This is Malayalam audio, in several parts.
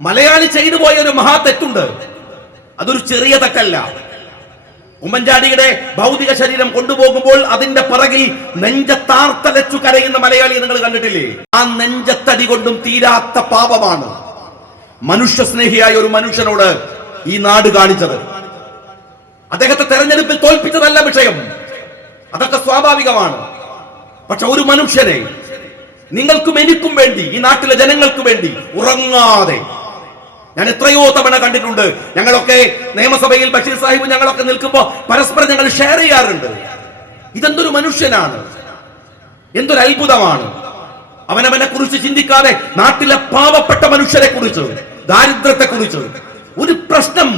മലയാളി ചെയ്തു പോയ ഒരു മഹാ തെറ്റുണ്ട്. അതൊരു ചെറിയ തെറ്റല്ല. ഉമ്മൻചാണ്ടിയുടെ ഭൗതിക ശരീരം കൊണ്ടുപോകുമ്പോൾ അതിന്റെ പിറകിൽ നെഞ്ചത്താർത്തലച്ചു കരയുന്ന മലയാളിയെ നിങ്ങൾ കണ്ടിട്ടില്ലേ? ആ നെഞ്ചത്തടി കൊണ്ടും തീരാത്ത പാപമാണ് മനുഷ്യസ്നേഹിയായ ഒരു മനുഷ്യനോട് ഈ നാട് കാണിച്ചത്. അദ്ദേഹത്തെ തെരഞ്ഞെടുപ്പിൽ തോൽപ്പിച്ചതല്ല വിഷയം, അതൊക്കെ സ്വാഭാവികമാണ്. പക്ഷെ ഒരു മനുഷ്യനെ നിങ്ങൾക്കും എനിക്കും വേണ്ടി, ഈ നാട്ടിലെ ജനങ്ങൾക്ക് വേണ്ടി ഉറങ്ങാതെ, ഞാൻ എത്രയോ തവണ കണ്ടിട്ടുണ്ട്. ഞങ്ങളൊക്കെ നിയമസഭയിൽ ബഷീർ സാഹിബ് ഞങ്ങളൊക്കെ നിൽക്കുമ്പോൾ പരസ്പരം ഞങ്ങൾ ഷെയർ ചെയ്യാറുണ്ട്. ഇതെന്തൊരു മനുഷ്യനാണ്, എന്തൊരു അത്ഭുതമാണ്. അവനവനെ കുറിച്ച് ചിന്തിക്കാതെ നാട്ടിലെ പാവപ്പെട്ട മനുഷ്യരെ കുറിച്ച്, ദാരിദ്ര്യത്തെ കുറിച്ച് ഒരു പ്രശ്നം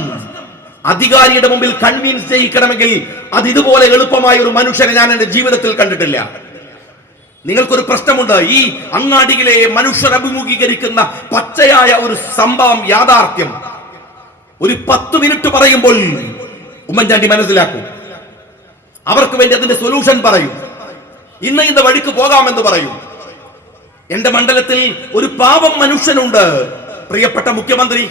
അധികാരിയുടെ മുമ്പിൽ കൺവിൻസ് ചെയ്യിക്കണമെങ്കിൽ അത് ഇതുപോലെ എളുപ്പമായ ഒരു മനുഷ്യനെ ഞാൻ എന്റെ ജീവിതത്തിൽ കണ്ടിട്ടില്ല. നിങ്ങൾക്കൊരു പ്രശ്നമുണ്ട്. ഈ അങ്ങാടിയിലെ മനുഷ്യർ അഭിമുഖീകരിക്കുന്ന പച്ചയായ ഒരു സംഭവം, യാഥാർത്ഥ്യം ഒരു 10 മിനിറ്റ് പറയുമ്പോൾ ഉമ്മൻചാണ്ടി മനസ്സിലാക്കും. അവർക്ക് വേണ്ടി അതിന്റെ സൊല്യൂഷൻ പറയും. ഇന്ന വഴിക്ക് പോകാമെന്ന് പറയും. എന്റെ മണ്ഡലത്തിൽ ഒരു പാവം മനുഷ്യനുണ്ട്, പ്രിയപ്പെട്ട മുഖ്യമന്ത്രി.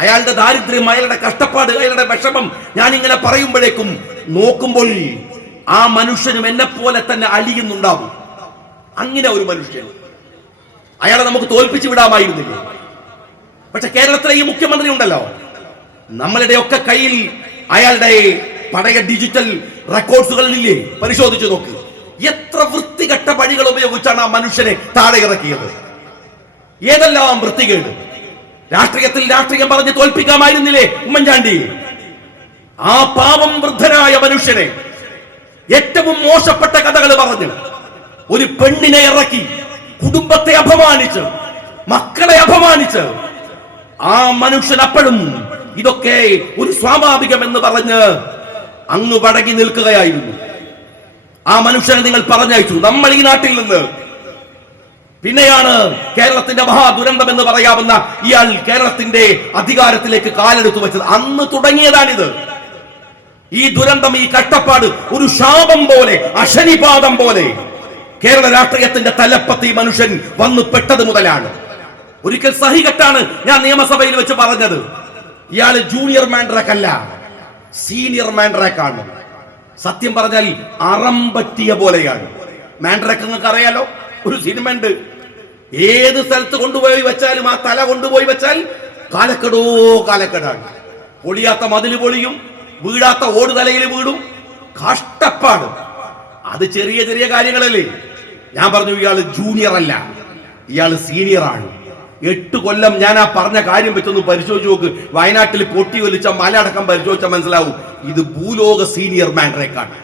അയാളുടെ ദാരിദ്ര്യം, അയാളുടെ കഷ്ടപ്പാട്, അയാളുടെ വിഷമം ഞാൻ ഇങ്ങനെ പറയുമ്പോഴേക്കും നോക്കുമ്പോൾ ആ മനുഷ്യനും എന്നെ പോലെ തന്നെ അലിയുന്നുണ്ടാവും. അങ്ങനെ ഒരു മനുഷ്യൻ, അയാളെ നമുക്ക് തോൽപ്പിച്ചു വിടാമായിരുന്നില്ല. പക്ഷെ കേരളത്തിലെ ഈ മുഖ്യമന്ത്രി ഉണ്ടല്ലോ, നമ്മളുടെ ഒക്കെ കയ്യിൽ അയാളുടെ പഴയ ഡിജിറ്റൽ റെക്കോർഡ്സുകളില്ലേ, പരിശോധിച്ചു നോക്ക്. എത്ര വൃത്തികെട്ട വഴികൾ ഉപയോഗിച്ചാണ് ആ മനുഷ്യനെ താഴെ ഇറക്കിയത്. ഏതെല്ലാം വൃത്തികേട്. രാഷ്ട്രീയം പറഞ്ഞ് തോൽപ്പിക്കാമായിരുന്നില്ലേ ഉമ്മൻചാണ്ടി? ആ പാവം വൃദ്ധനായ മനുഷ്യനെ ഏറ്റവും മോശപ്പെട്ട കഥകൾ പറഞ്ഞ് ഒരു പെണ്ണിനെ ഇറക്കി, കുടുംബത്തെ അപമാനിച്ച്, മക്കളെ അപമാനിച്ച്, ആ മനുഷ്യൻ അപ്പോഴും ഇതൊക്കെ ഒരു സ്വാഭാവികം എന്ന് പറഞ്ഞ് അങ്ങ് വടങ്ങി നിൽക്കുകയായിരുന്നു. ആ മനുഷ്യനെ നിങ്ങൾ പറഞ്ഞയച്ചു നമ്മൾ ഈ നാട്ടിൽ നിന്ന്. പിന്നെയാണ് കേരളത്തിന്റെ മഹാദുരന്തം എന്ന് പറയാവുന്ന ഇയാൾ കേരളത്തിന്റെ അധികാരത്തിലേക്ക് കാലെടുത്തു വെച്ചത്. അന്ന് തുടങ്ങിയതാണിത്. ഈ ദുരന്തം, ഈ കഷ്ടപ്പാട് ഒരു ശാപം പോലെ, അശനിപാതം പോലെ കേരള രാഷ്ട്രീയത്തിന്റെ തലപ്പത്ത് ഈ മനുഷ്യൻ വന്നു പെട്ടത് മുതലാണ്. ഒരിക്കൽ സഹികെട്ടാണ് ഞാൻ നിയമസഭയിൽ വെച്ച് പറഞ്ഞത്, ഇയാള് ജൂനിയർ മാൻഡ്രാക്ക് അല്ല, സീനിയർ മാൻഡ്രാക്ക് ആണ്. സത്യം പറഞ്ഞാൽ അറം പറ്റിയ പോലെയാണ്. മാൻഡ്രാക്ക് നിങ്ങൾക്ക് അറിയാലോ, ഒരു സിനിമ ഉണ്ട്. ഏത് സ്ഥലത്ത് കൊണ്ടുപോയി വെച്ചാലും, ആ തല കൊണ്ടുപോയി വെച്ചാൽ കാലക്കെടോ കാലക്കെടാണ്. പൊളിയാത്ത മതില് പൊളിയും, വീഴാത്ത ഓട് തലയിൽ വീടും. കഷ്ടപ്പാട്. അത് ചെറിയ ചെറിയ കാര്യങ്ങളല്ലേ. ഞാൻ പറഞ്ഞു ഇയാള് ജൂനിയർ അല്ല, ഇയാള് സീനിയർ ആണ്. 8 കൊല്ലം ഞാൻ ആ പറഞ്ഞ കാര്യം വെച്ചൊന്ന് പരിശോധിച്ച് നോക്ക്. വയനാട്ടിൽ പൊട്ടി ഒലിച്ച മല അടക്കം പരിശോധിച്ചാൽ മനസ്സിലാവും ഇത് ഭൂലോക സീനിയർ മാൻഡ്രാക്കാണ്.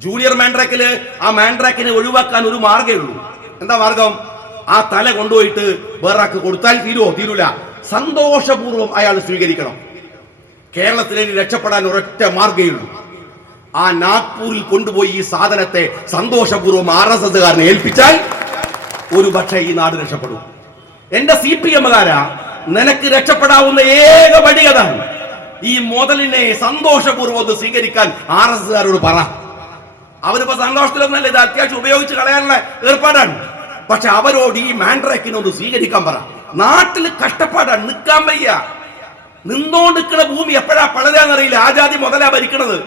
ജൂനിയർ മാൻഡ്രാക്കില് ആ മാൻഡ്രാക്കിനെ ഒഴിവാക്കാൻ ഒരു മാർഗ്ഗമേ ഉള്ളൂ. എന്താ മാർഗം? ആ തല കൊണ്ടുപോയിട്ട് വേറാക്ക് കൊടുത്താൽ തീരൂല. സന്തോഷപൂർവ്വം അയാൾ സ്വീകരിക്കണം. കേരളത്തിലേക്ക് രക്ഷപ്പെടാൻ ഒരൊറ്റ മാർഗ്ഗമേ ഉള്ളൂ. ആ നാഗ്പൂരിൽ കൊണ്ടുപോയി ഈ സാധനത്തെ സന്തോഷപൂർവ്വം RSSകാരനെ ഏൽപ്പിച്ചാൽ ഒരു പക്ഷേ ഈ നാട് രക്ഷപ്പെടും. എന്റെ CPMകാരാ, നിനക്ക് രക്ഷപ്പെടാവുന്ന ഏക വഴി അതാണ്. ഈ മുതലിനെ സന്തോഷപൂർവ്വം ഒന്ന് സ്വീകരിക്കാൻ RSSകാരോട് പറ. അവരിപ്പോ സന്തോഷത്തിലൊന്നല്ല, ഇത് അത്യാവശ്യം ഉപയോഗിച്ച് കളയാനുള്ള ഏർപ്പാടാണ്. പക്ഷെ അവരോട് ഈ മാൻഡ്രാക്കിനെ ഒന്ന് സ്വീകരിക്കാൻ പറ. നാട്ടിൽ കഷ്ടപ്പാടാണ്, നിൽക്കാൻ വയ്യ. നിന്നോണ്ടിരിക്കുന്ന ഭൂമി എപ്പോഴാ പളരാന്നറിയില്ല. ആജാതി മുതലാ ഭരിക്കണത്.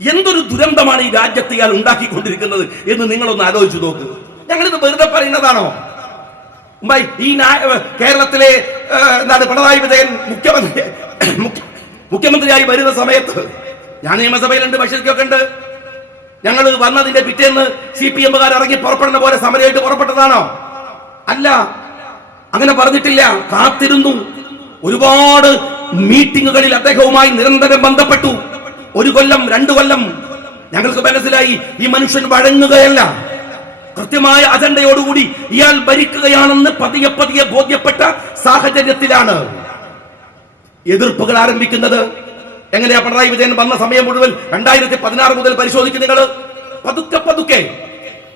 എന്തൊരു ദുരന്തമാണ് ഈ രാജ്യത്ത് ഇയാൾ ഉണ്ടാക്കിക്കൊണ്ടിരിക്കുന്നത് എന്ന് നിങ്ങളൊന്ന് ആലോചിച്ചു നോക്ക്. ഞങ്ങളിത് വെറുതെ പറയുന്നതാണോ? ഈ കേരളത്തിലെ പിണറായി വിജയൻ മുഖ്യമന്ത്രിയായി വരുന്ന സമയത്ത് ഞാൻ നിയമസഭയിലുണ്ട്, ബഷീർക്കൊക്കെ ഉണ്ട്. ഞങ്ങൾ വന്നതിന്റെ പിറ്റേന്ന് CPMകാർ ഇറങ്ങി പുറപ്പെടുന്ന പോലെ സമരമായിട്ട് പുറപ്പെട്ടതാണോ? അല്ല, അങ്ങനെ പറഞ്ഞിട്ടില്ല. കാത്തിരുന്നു. ഒരുപാട് മീറ്റിങ്ങുകളിൽ അദ്ദേഹവുമായി നിരന്തരം ബന്ധപ്പെട്ടു. 1 കൊല്ലം 2 കൊല്ലം. ഞങ്ങൾക്ക് മനസ്സിലായി ഈ മനുഷ്യൻ വഴങ്ങുകയല്ല, കൃത്യമായ അജണ്ടയോടുകൂടി ഇയാൾ ഭരിക്കുകയാണെന്ന് പതിയെ പതിയെ ബോധ്യപ്പെട്ട സാഹചര്യത്തിലാണ് എതിർപ്പുകൾ ആരംഭിക്കുന്നത്. എങ്ങനെയാ പിണറായി വിജയൻ വന്ന സമയം മുഴുവൻ 2016 മുതൽ പരിശോധിക്കും നിങ്ങൾ. പതുക്കെ പതുക്കെ.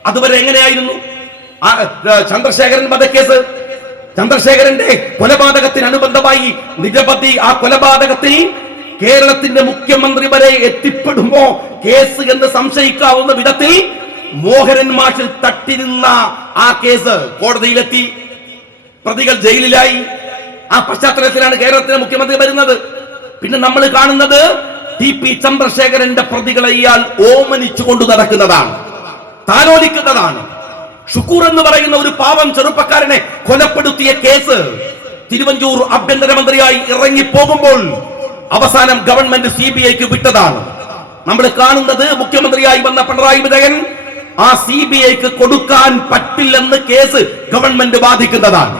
അതുവരെ എങ്ങനെയായിരുന്നു? ചന്ദ്രശേഖരൻ വധക്കേസ്, ചന്ദ്രശേഖരന്റെ കൊലപാതകത്തിനനുബന്ധമായി നിരവധി ആ കൊലപാതകത്തിൽ കേരളത്തിന്റെ മുഖ്യമന്ത്രി വരെ എത്തിപ്പെടുമ്പോ കേസ് എന്ന് സംശയിക്കാവുന്ന വിധത്തിൽ മോഹനൻ മാഷിൽ തട്ടിരുന്ന ആ കേസ് കോടതിയിലെത്തി. പ്രതികൾ ജയിലിലായി. ആ പശ്ചാത്തലത്തിലാണ് കേരളത്തിലെ മുഖ്യമന്ത്രി വരുന്നത്. പിന്നെ നമ്മൾ കാണുന്നത് TP ചന്ദ്രശേഖരന്റെ പ്രതികളെ ഇയാൾ ഓമനിച്ചു കൊണ്ടു നടക്കുന്നതാണ്, താലോലിക്കുന്നതാണ്. ഷുക്കൂർ എന്ന് പറയുന്ന ഒരു പാവം ചെറുപ്പക്കാരനെ കൊലപ്പെടുത്തിയ കേസ് തിരുവഞ്ചൂർ ആഭ്യന്തരമന്ത്രിയായി ഇറങ്ങിപ്പോകുമ്പോൾ അവസാനം ഗവൺമെന്റ് CBIക്ക് വിട്ടതാണ്. നമ്മൾ കാണുന്നത് മുഖ്യമന്ത്രിയായി വന്ന പിണറായി വിജയൻ ആ CBIക്ക് കൊടുക്കാൻ പറ്റില്ലെന്ന് കേസ് ഗവൺമെന്റ് ബാധിക്കുന്നതാണ്.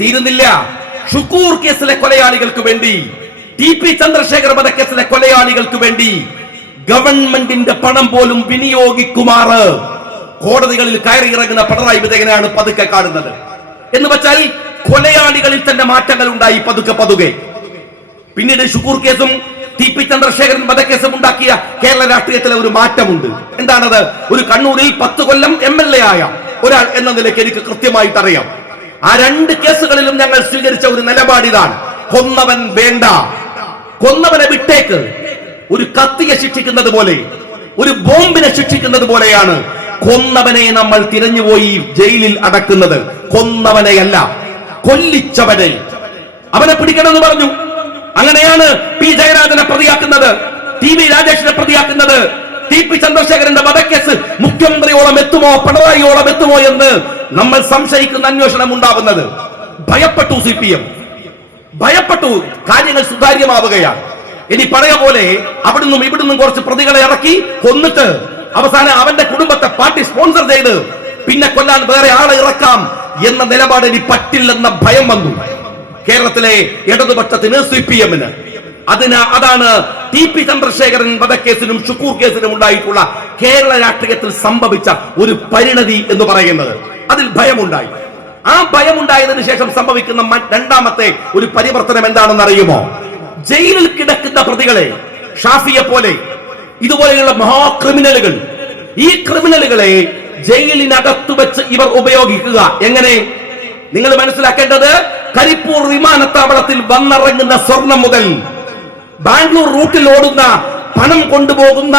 തീരുന്നില്ല. ഷുക്കൂർ കേസിലെ കൊലയാളികൾക്ക് വേണ്ടി, TP ചന്ദ്രശേഖർ വധക്കേസിലെ കൊലയാളികൾക്ക് വേണ്ടി ഗവൺമെന്റിന്റെ പണം പോലും വിനിയോഗിക്കുമാറ് കോടതികളിൽ കയറി ഇറങ്ങുന്ന പിണറായി വിജയനാണ് പതുക്കെ കാണുന്നത്. എന്ന് വെച്ചാൽ കൊലയാളികളിൽ തന്നെ മാറ്റങ്ങൾ ഉണ്ടായി പതുക്കെ. പിന്നീട് ഷുക്കൂർ കേസും TP ചന്ദ്രശേഖരൻ വധക്കേസും ഉണ്ടാക്കിയ കേരള രാഷ്ട്രീയത്തിലെ ഒരു മാറ്റമുണ്ട്. എന്താണത്? ഒരു കണ്ണൂരിൽ 10 കൊല്ലം MLA ആയ ഒരാൾ എന്ന നിലയ്ക്ക് എനിക്ക് കൃത്യമായിട്ട് അറിയാം. ആ 2 കേസുകളിലും ഞങ്ങൾ സ്വീകരിച്ച ഒരു നിലപാടിതാണ്, കൊന്നവൻ വേണ്ട, കൊന്നവനെ വിട്ടേക്ക്. ഒരു കത്തിയെ ശിക്ഷിക്കുന്നത് പോലെ, ഒരു ബോംബിനെ ശിക്ഷിക്കുന്നത് പോലെയാണ് കൊന്നവനെ നമ്മൾ തിരഞ്ഞുപോയി ജയിലിൽ അടക്കുന്നത്. കൊന്നവനെയല്ല, കൊല്ലിച്ചവനെ, അവനെ പിടിക്കണമെന്ന് പറഞ്ഞു. അങ്ങനെയാണ് P ജയരാജനെ പ്രതിയാക്കുന്നത്, TV രാജേഷിനെ പ്രതിയാക്കുന്നത്. TP ചന്ദ്രശേഖരന്റെ വധക്കേസ് മുഖ്യമന്ത്രിയോളം എത്തുമോ, പിണറായിയോളം എത്തുമോ എന്ന് നമ്മൾ സംശയിക്കുന്ന അന്വേഷണം ഉണ്ടാവുന്നത്. ഭയപ്പെട്ടു CPM, ഭയപ്പെട്ടു. കാര്യങ്ങൾ സുതാര്യമാവുകയാണ്. ഇനി പഴയ പോലെ അവിടുന്നും ഇവിടുന്നും കുറച്ച് പ്രതികളെ ഇറക്കി കൊന്നിട്ട് അവസാനം അവന്റെ കുടുംബത്തെ പാർട്ടി സ്പോൺസർ ചെയ്ത് പിന്നെ കൊല്ലാൻ വേറെ ആളെ ഇറക്കാം എന്ന നിലപാട് ഇനി പറ്റില്ലെന്ന ഭയം വന്നു കേരളത്തിലെ ഇടതുപക്ഷത്തിന്, CPM-ന്. അതാണ് TP ചന്ദ്രശേഖരൻ വധക്കേസിനും ഷുക്കൂർ കേസിനും ഉണ്ടായിട്ടുള്ള കേരള രാഷ്ട്രീയത്തിൽ സംഭവിച്ച ഒരു പരിണതി എന്ന് പറയുന്നത്. അതിൽ ഭയമുണ്ടായി. ആ ഭയമുണ്ടായതിനു ശേഷം സംഭവിക്കുന്ന രണ്ടാമത്തെ ഒരു പരിവർത്തനം എന്താണെന്ന് അറിയുമോ? ജയിലിൽ കിടക്കുന്ന പ്രതികളെ, ഷാഫിയെ പോലെ ഇതുപോലെയുള്ള മഹാക്രിമിനലുകൾ, ഈ ക്രിമിനലുകളെ ജയിലിനകത്തു വെച്ച് ഇവർ ഉപയോഗിക്കുക. എങ്ങനെ? നിങ്ങൾ മനസ്സിലാക്കേണ്ടത്, കരിപ്പൂർ വിമാനത്താവളത്തിൽ വന്നിറങ്ങുന്ന സ്വർണം മുതൽ ബാംഗ്ലൂർ റൂട്ടിൽ ഓടുന്ന പണം കൊണ്ടുപോകുന്ന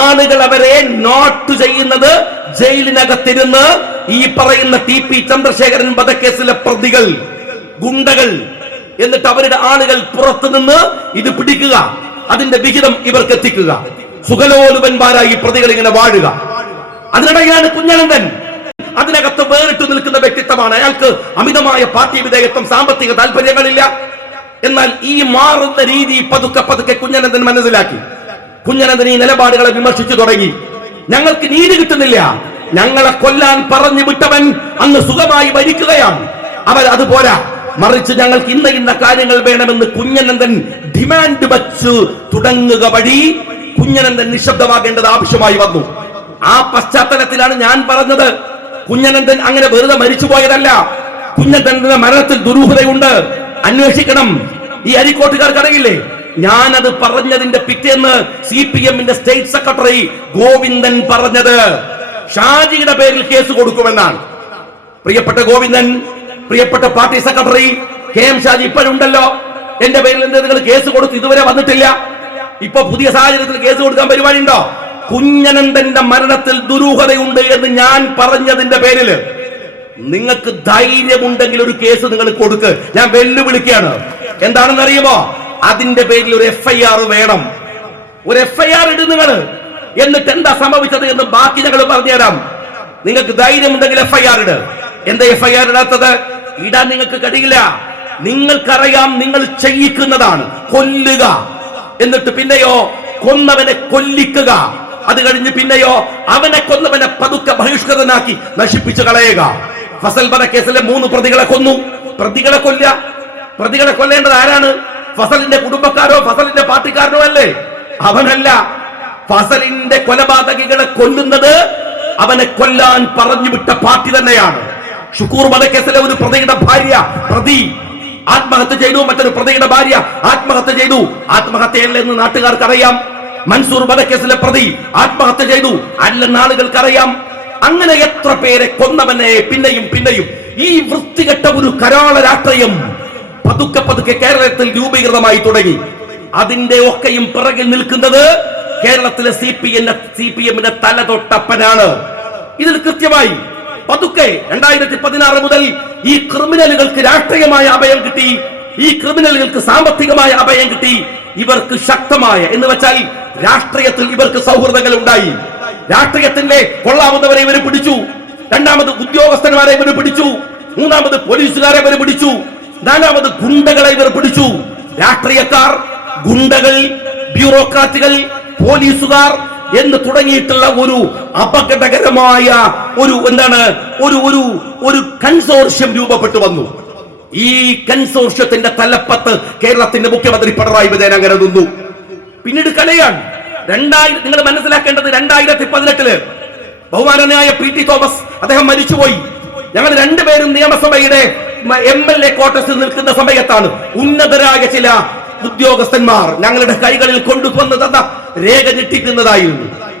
ആളുകൾ അവരെ നോട്ട് ചെയ്യുന്നത് ജയിലിനകത്തിരുന്ന് ഈ പറയുന്ന TP ചന്ദ്രശേഖരൻ വധക്കേസിലെ പ്രതികൾ, ഗുണ്ടകൾ. എന്നിട്ട് അവരുടെ ആളുകൾ പുറത്തുനിന്ന് ഇത് പിടിക്കുക, അതിന്റെ വിഹിതം ഇവർക്ക് എത്തിക്കുക. സുഖലോലുപന്മാരായി പ്രതികൾ ഇങ്ങനെ വാഴുക. അതിനിടയിലാണ് കുഞ്ഞനന്തൻ. അതിനകത്ത് വേറിട്ട് നിൽക്കുന്ന വ്യക്തിത്വമാണ്. അയാൾക്ക് അമിതമായ പാർട്ടി വിധേയത്വം, സാമ്പത്തിക താല്പര്യങ്ങളില്ല. എന്നാൽ ഈ മാറുന്ന രീതി പതുക്കെ കുഞ്ഞനന്തൻ മനസ്സിലാക്കി. കുഞ്ഞനന്തൻ ഈ നിലപാടുകളെ വിമർശിച്ചു തുടങ്ങി. ഞങ്ങൾക്ക് നീതി കിട്ടുന്നില്ല, ഞങ്ങളെ കൊല്ലാൻ പറഞ്ഞു വിട്ടവൻ അന്ന് സുഖമായി ഭരിക്കുകയാണ്, അത് പോരാ, മറിച്ച് ഞങ്ങൾക്ക് ഇന്ന കാര്യങ്ങൾ വേണമെന്ന് കുഞ്ഞനന്തൻ ഡിമാൻഡ് വച്ചു തുടങ്ങുക വഴി കുഞ്ഞനന്തൻ നിശബ്ദമാകേണ്ടത് ആവശ്യമായി വന്നു. ആ പശ്ചാത്തലത്തിലാണ് ഞാൻ പറഞ്ഞത്, കുഞ്ഞനന്തൻ അങ്ങനെ വെറുതെ മരിച്ചുപോയതല്ല. കുഞ്ഞനന്തന്റെ മരണത്തിൽ ദുരൂഹതയുണ്ട്, അന്വേഷിക്കണം. ഈ അരിക്കോട്ടുകാർക്ക് അറിയില്ലേ? ഞാനത് പറഞ്ഞതിന്റെ പിറ്റേന്ന് CPM-ന്റെ സ്റ്റേറ്റ് സെക്രട്ടറി ഗോവിന്ദൻ പറഞ്ഞത് ഷാജിയുടെ പേരിൽ കേസ് കൊടുക്കുമെന്നാണ്. പ്രിയപ്പെട്ട ഗോവിന്ദൻ, പ്രിയപ്പെട്ട പാർട്ടി സെക്രട്ടറി KM ഷാജി ഇപ്പോഴുണ്ടല്ലോ, എന്റെ പേരിൽ എന്ത് നിങ്ങൾ കേസ് കൊടുത്തു? ഇതുവരെ വന്നിട്ടില്ല. ഇപ്പൊ പുതിയ സാഹചര്യത്തിൽ കേസ് കൊടുക്കാൻ പരിപാടിയുണ്ടോ? കുഞ്ഞനന്തന്റെ മരണത്തിൽ ദുരൂഹതയുണ്ട് എന്ന് ഞാൻ പറഞ്ഞതിന്റെ പേരിൽ നിങ്ങൾക്ക് ധൈര്യമുണ്ടെങ്കിൽ ഒരു കേസ് നിങ്ങൾ കൊടുക്ക്. ഞാൻ വെല്ലുവിളിക്കുകയാണ്. എന്താണെന്ന് അറിയുമോ? അതിന്റെ പേരിൽ ഒരു FIR വേണം. ഒരു FIR ഇടും നിങ്ങൾ. എന്നിട്ട് എന്താ സംഭവിച്ചത് എന്ന് ബാക്കി ഞങ്ങൾ പറഞ്ഞുതരാം. നിങ്ങൾക്ക് ധൈര്യമുണ്ടെങ്കിൽ FIR ഇട്. എന്താ FIR ഇടാത്തത്? ഇടാൻ നിങ്ങൾക്ക് കഴിയില്ല. നിങ്ങൾക്കറിയാം നിങ്ങൾ ചെയ്യിക്കുന്നതാണ് കൊല്ലുക, എന്നിട്ട് പിന്നെയോ കൊന്നവനെ കൊല്ലിക്കുക, അത് കഴിഞ്ഞ് പിന്നെയോ അവനെ കൊന്നവനെ പതുക്കെ ബഹിഷ്കൃതനാക്കി നശിപ്പിച്ചു കളയുക. ഫസൽ വധക്കേസിലെ 3 പ്രതികളെ കൊന്നു. പ്രതികളെ കൊല്ലേണ്ടത് ആരാണ്? ഫസലിന്റെ കുടുംബക്കാരോ ഫസലിന്റെ പാർട്ടിക്കാരനോ അല്ലേ? അവനല്ല. ഫസലിന്റെ കൊലപാതകികളെ കൊല്ലുന്നത് അവനെ കൊല്ലാൻ പറഞ്ഞു വിട്ട പാർട്ടി തന്നെയാണ്. ഷുക്കൂർ വധക്കേസിലെ ഒരു പ്രതിയുടെ ഭാര്യ ആത്മഹത്യ ചെയ്തു, മറ്റൊരു പ്രതിയുടെ ഭാര്യ ആത്മഹത്യ ചെയ്തു. ആത്മഹത്യയല്ലെന്ന് നാട്ടുകാർക്ക് അറിയാം. മൻസൂർ വധക്കേസിലെ പ്രതി ആത്മഹത്യ ചെയ്തു, അല്ലെന്ന് ആളുകൾക്ക് അറിയാം. അങ്ങനെ എത്ര പേരെ കൊന്നവനെ പിന്നെയും ഈ വൃത്തികെട്ട ഒരു കരാള രാഷ്ട്രീയം പതുക്കെ കേരളത്തിൽ രൂപീകൃതമായി തുടങ്ങി. അതിന്റെ ഒക്കെയും പിറകിൽ നിൽക്കുന്നത് കേരളത്തിലെ CPM-ന്റെ തലതൊട്ടപ്പനാണ്. ഇതിൽ കൃത്യമായി പതുക്കെ 2016 മുതൽ ഈ ക്രിമിനലുകൾക്ക് രാഷ്ട്രീയമായ അഭയം കിട്ടി. ഈ ക്രിമിനലുകൾക്ക് സാമ്പത്തികമായ അഭയം കിട്ടി. ഇവർക്ക് ശക്തമായ എന്ന് വെച്ചാൽ രാഷ്ട്രീയത്തിൽ ഇവർക്ക് സൗഹൃദങ്ങൾ ഉണ്ടായി. രാഷ്ട്രീയത്തിന്റെ കൊള്ളാവുന്നവരെ ഇവർ പിടിച്ചു. രണ്ടാമത് ഉദ്യോഗസ്ഥന്മാരെ ഇവർ പിടിച്ചു. മൂന്നാമത് പോലീസുകാരെ ഇവർ പിടിച്ചു. നാലാമത് ഗുണ്ടകളെ ഇവർ പിടിച്ചു. രാഷ്ട്രീയക്കാർ, ഗുണ്ടകൾ, ബ്യൂറോക്രാറ്റുകൾ, പോലീസുകാർ എന്ന് തുടങ്ങിയിട്ടുള്ള ഒരു അപകടകരമായ ഒരു കൺസോർഷ്യം രൂപപ്പെട്ടു വന്നു. ഈ കൺസോർഷ്യത്തിന്റെ തലപ്പത്ത് കേരളത്തിന്റെ മുഖ്യമന്ത്രി പിണറായി വിജയൻ അങ്ങനെ നിന്നു. പിന്നീട് കളിയാണ്. നിങ്ങൾ മനസ്സിലാക്കേണ്ടത് 2018 ബഹുമാനനായ PT തോമസ് അദ്ദേഹം മരിച്ചുപോയി. ഞങ്ങൾ രണ്ടുപേരും നിയമസഭയുടെ MLA ക്വാർട്ടേഴ്സിൽ നിൽക്കുന്ന സമയത്താണ് ഉന്നതരായ ചില ഉദ്യോഗസ്ഥന്മാർ ഞങ്ങളുടെ കൈകളിൽ കൊണ്ടുവന്നു തന്ന രേഖ ഞെട്ടിക്കുന്നതായിരുന്നു.